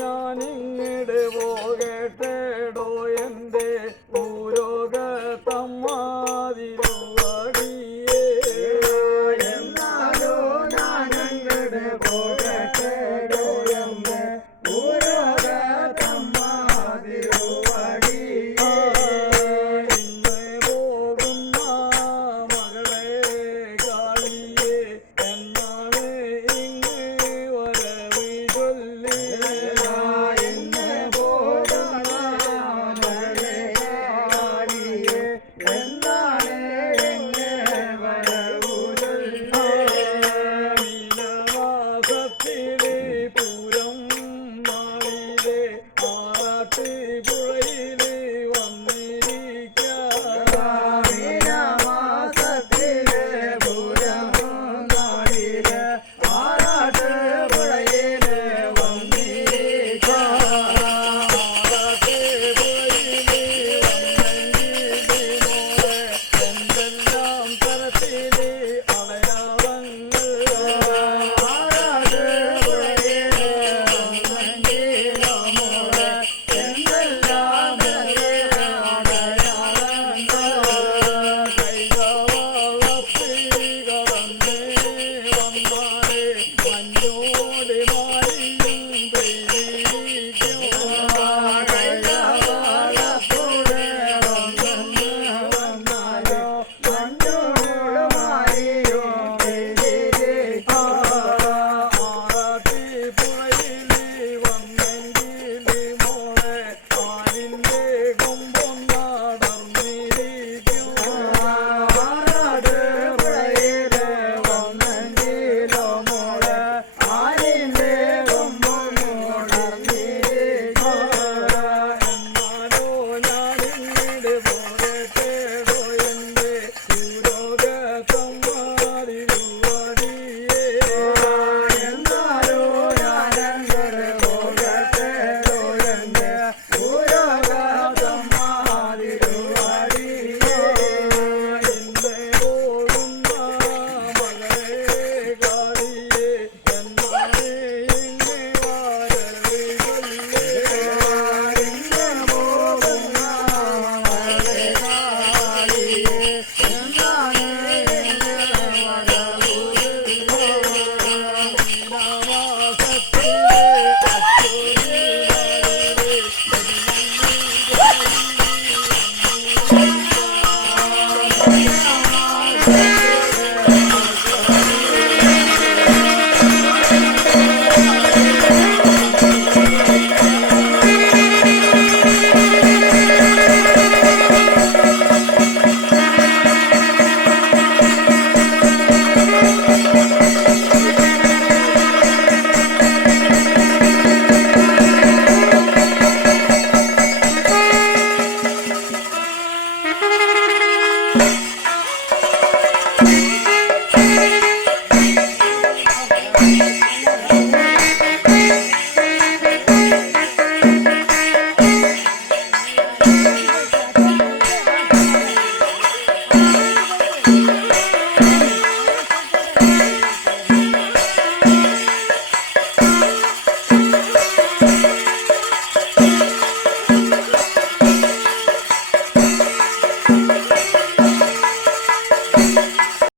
ഞാനിങ്ങ